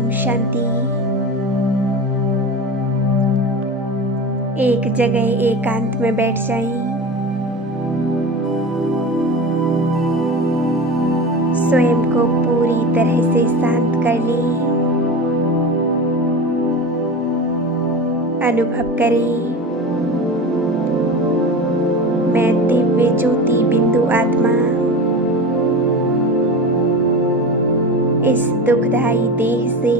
ओम शांति। एक जगह एकांत में बैठ जाएं। स्वयं को पूरी तरह से शांत कर लें। अनुभव करें, मैं दिव्य ज्योति बिंदु आत्मा इस दुखदाई देह से,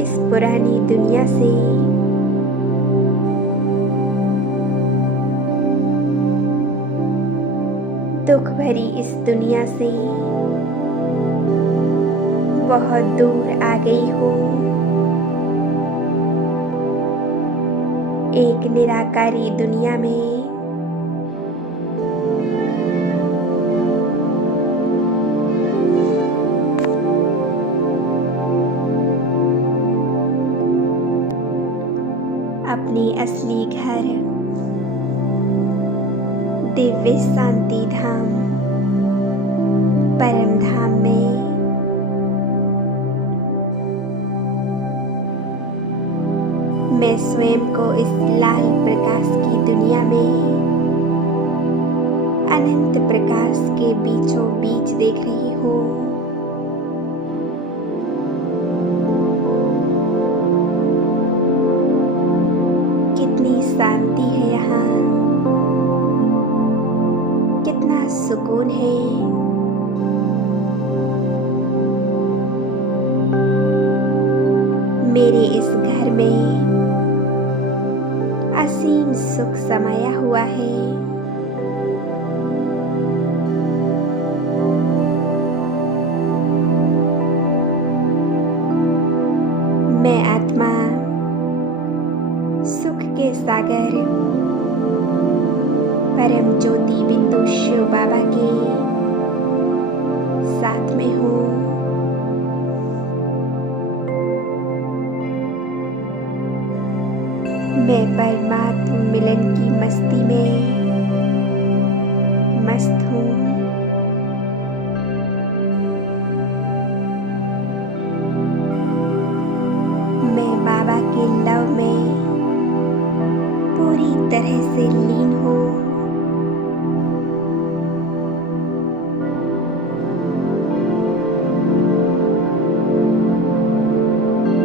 इस पुरानी दुनिया से दुख भरी इस दुनिया से बहुत दूर आ गई हूँ। एक निराकारी दुनिया में अपनी असली घर दिव्य शांति धाम परम धाम में मैं स्वयं को इस लाल प्रकाश की दुनिया में अनंत प्रकाश के बीचों बीच देख रही हूँ। कितनी शांति है यहाँ, कितना सुकून है। मेरे इस घर में असीम सुख समाया हुआ है। मैं आत्मा सुख के सागर परम ज्योति बिंदु शिव बाबा के साथ में हूँ। मैं परमात्मा मिलन की मस्ती में मस्त हूँ। मैं बाबा के लव में पूरी तरह से लीन हूँ।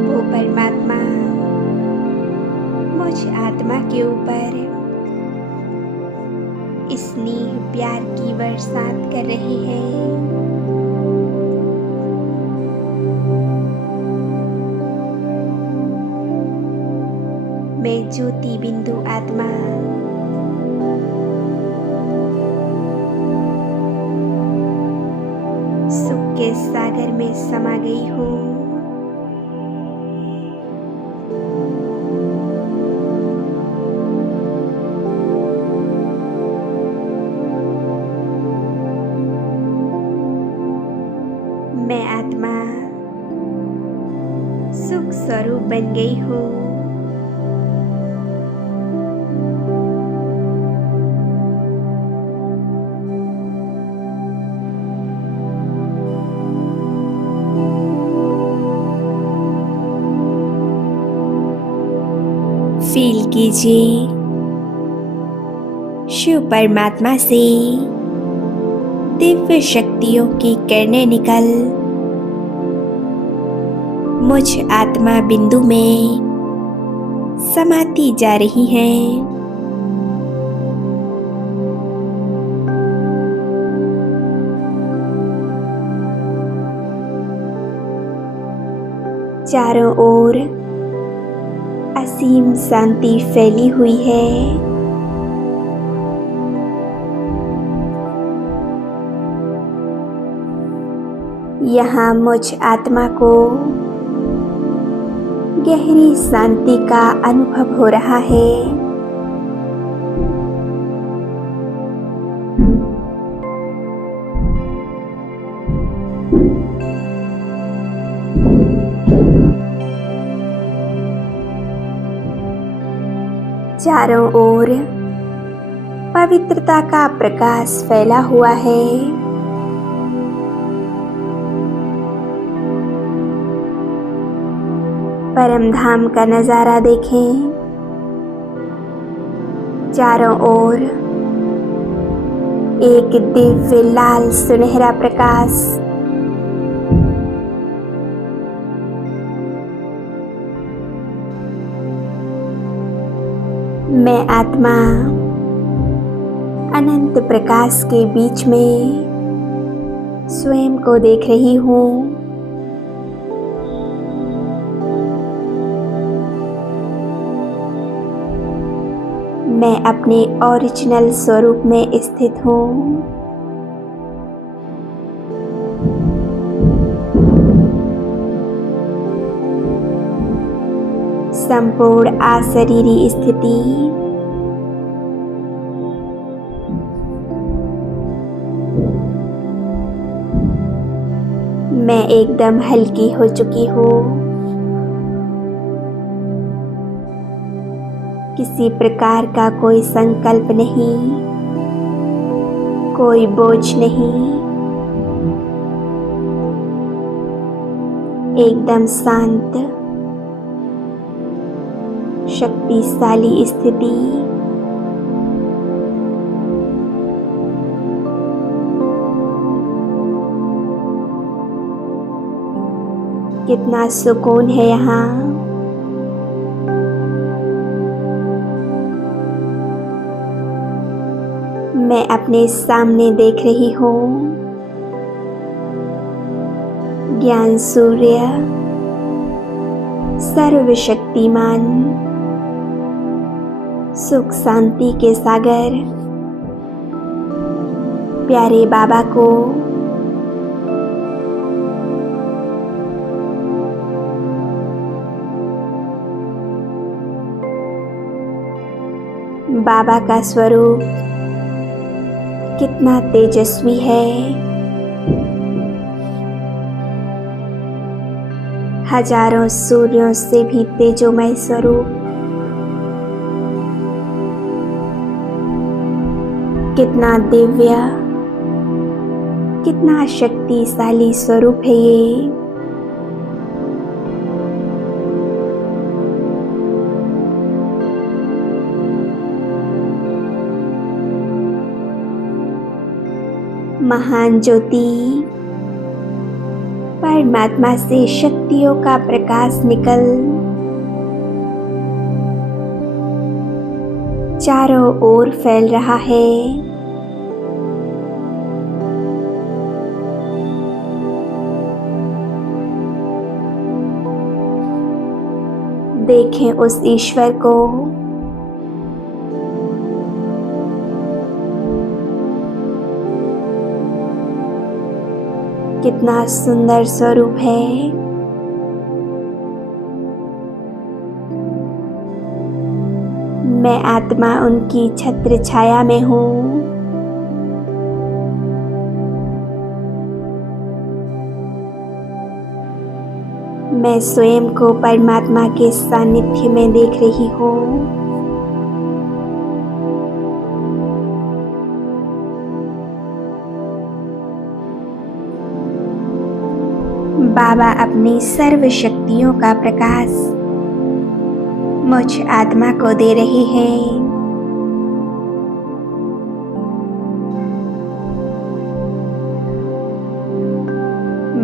वो परमात्मा मुझ आत्मा के ऊपर स्नेह प्यार की बरसात कर रहे हैं। मैं ज्योति बिंदु आत्मा सुख के सागर में समा गई हूँ। मैं आत्मा सुख स्वरूप बन गई हूँ। फील कीजिए, शिव परमात्मा से दिव्य शक्तियों की किरणें निकल मुझ आत्मा बिंदु में समाती जा रही हैं। चारों ओर असीम शांति फैली हुई है। यहाँ मुझ आत्मा को गहरी शांति का अनुभव हो रहा है। चारों ओर पवित्रता का प्रकाश फैला हुआ है। परम धाम का नज़ारा देखें। चारों ओर एक दिव्य लाल सुनहरा प्रकाश। मैं आत्मा अनंत प्रकाश के बीच में स्वयं को देख रही हूँ। मैं अपने ओरिजिनल स्वरूप में स्थित हूँ। संपूर्ण अशरीरी स्थिति मैं एकदम हल्की हो चुकी हूँ। किसी प्रकार का कोई संकल्प नहीं, कोई बोझ नहीं, एकदम शांत शक्तिशाली स्थिति। कितना सुकून है यहाँ। मैं अपने सामने देख रही हूँ ज्ञान सूर्य, सर्वशक्तिमान, सुख शांति के सागर प्यारे बाबा को बाबा का स्वरूप कितना तेजस्वी है। हजारों सूर्यों से भी तेजोमय स्वरूप। कितना दिव्य, कितना शक्तिशाली स्वरूप है ये। महान ज्योति परमात्मा से शक्तियों का प्रकाश निकल चारों ओर फैल रहा है। देखें उस ईश्वर को। कितना सुंदर स्वरूप है। मैं आत्मा उनकी छत्र छाया में हूँ। मैं स्वयं को परमात्मा के सानिध्य में देख रही हूँ। बाबा अपनी सर्व शक्तियों का प्रकाश मुझ आत्मा को दे रहे हैं।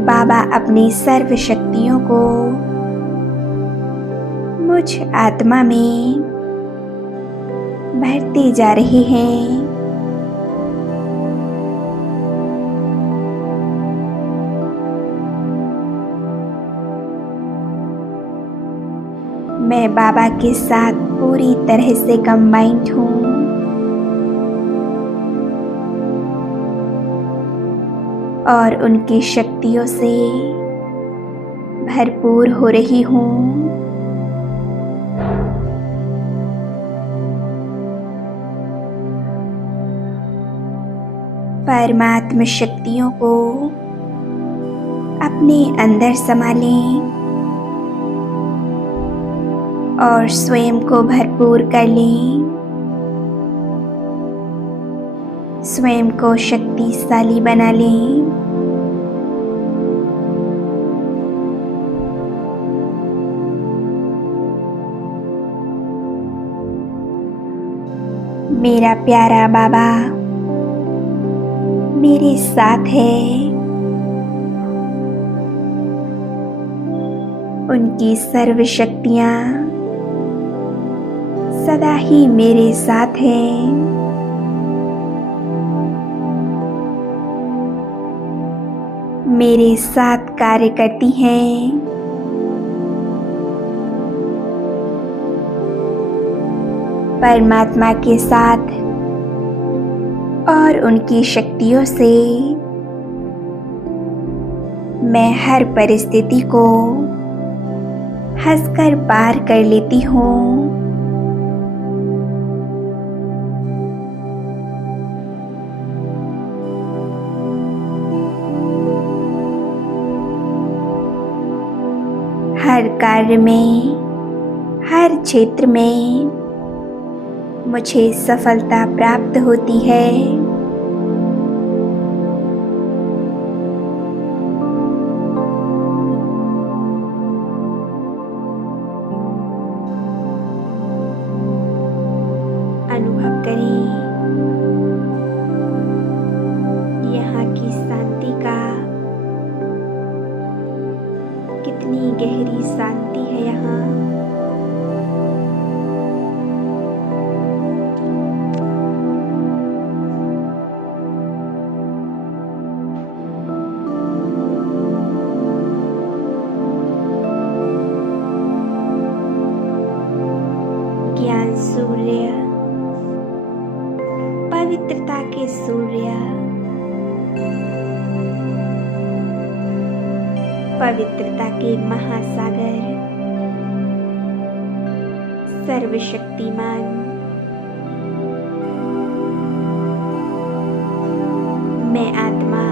बाबा अपनी सर्व शक्तियों को मुझ आत्मा में भरते जा रहे हैं। मैं बाबा के साथ पूरी तरह से कंबाइंड हूँ। और उनकी शक्तियों से भरपूर हो रही हूँ। परमात्मा शक्तियों को अपने अंदर समा लें और स्वयं को भरपूर कर लें। स्वयं को शक्तिशाली बना लें। मेरा प्यारा बाबा मेरे साथ है। उनकी सर्व शक्तियाँ सदा ही मेरे साथ हैं। मेरे साथ कार्य करती हैं। परमात्मा के साथ और उनकी शक्तियों से मैं हर परिस्थिति को हंसकर पार कर लेती हूँ। हर कार्य में, हर क्षेत्र में मुझे सफलता प्राप्त होती है। अनुभव करें यहाँ की शांति का, कितनी गहरी शांति है यहाँ। ज्ञान सूर्य, पवित्रता के सूर्य, पवित्रता के महासागर, सर्वशक्तिमान, मैं आत्मा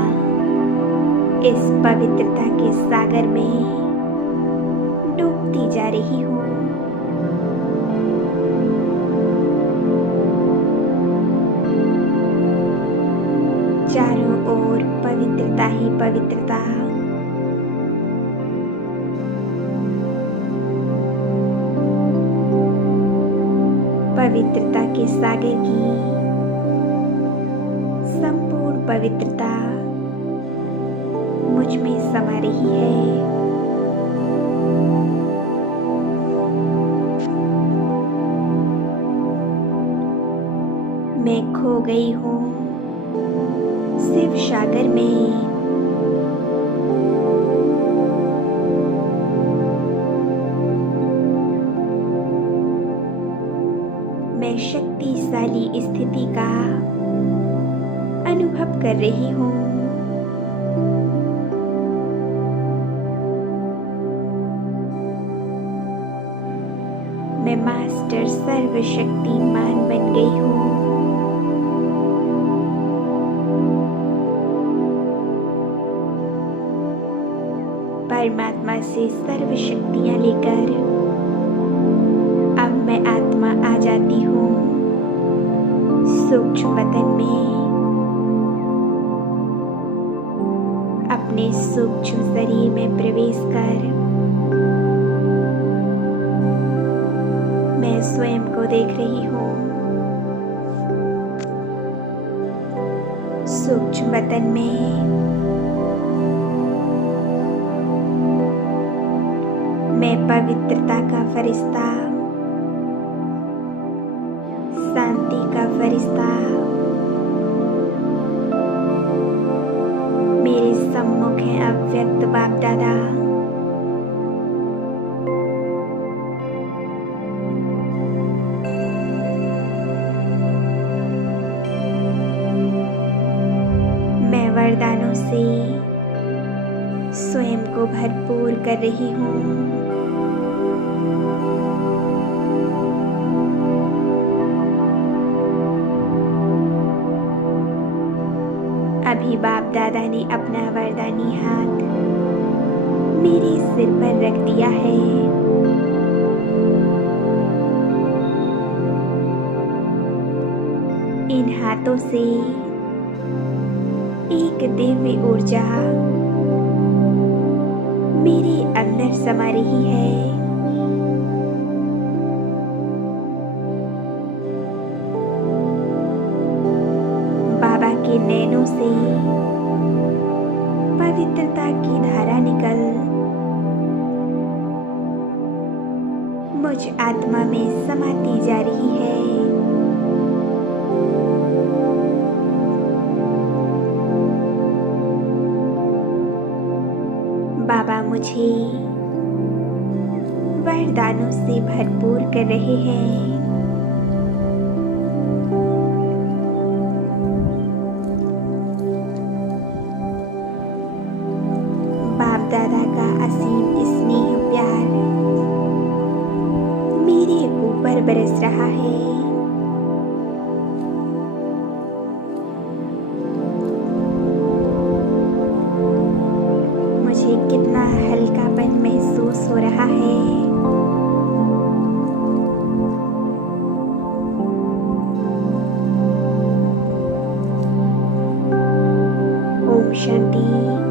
इस पवित्रता के सागर में डूबती जा रही हूँ। चारों ओर पवित्रता ही पवित्रता। पवित्रता के सागर की संपूर्ण पवित्रता मुझ में समा रही है। मैं खो गई हूँ शिव सागर में। मैं शक्तिशाली स्थिति का अनुभव कर रही हूँ। मैं मास्टर सर्वशक्तिमान बन गई हूँ। परमात्मा से सर्व शक्तियाँ लेकर अब मैं आत्मा आ जाती हूँ सूक्ष्म बदन में। अपने सूक्ष्म शरीर में प्रवेश कर मैं स्वयं को देख रही हूँ। सूक्ष्म बदन में मैं पवित्रता का फरिश्ता, शांति का फरिश्ता मेरे सम्मुख है अव्यक्त बाप दादा। मैं वरदानों से स्वयं को भरपूर कर रही हूँ। अभी बाप दादा ने अपना वरदानी हाथ मेरे सिर पर रख दिया है। इन हाथों से एक दिव्य ऊर्जा मेरे अंदर समा रही है। के नैनों से पवित्रता की धारा निकल मुझ आत्मा में समाती जा रही है। बाबा मुझे वरदानों से भरपूर कर रहे हैं। बाप दादा का असीम स्नेह प्यार मेरे ऊपर बरस रहा है। मुझे कितना हल्कापन महसूस हो रहा है। ओम शांति।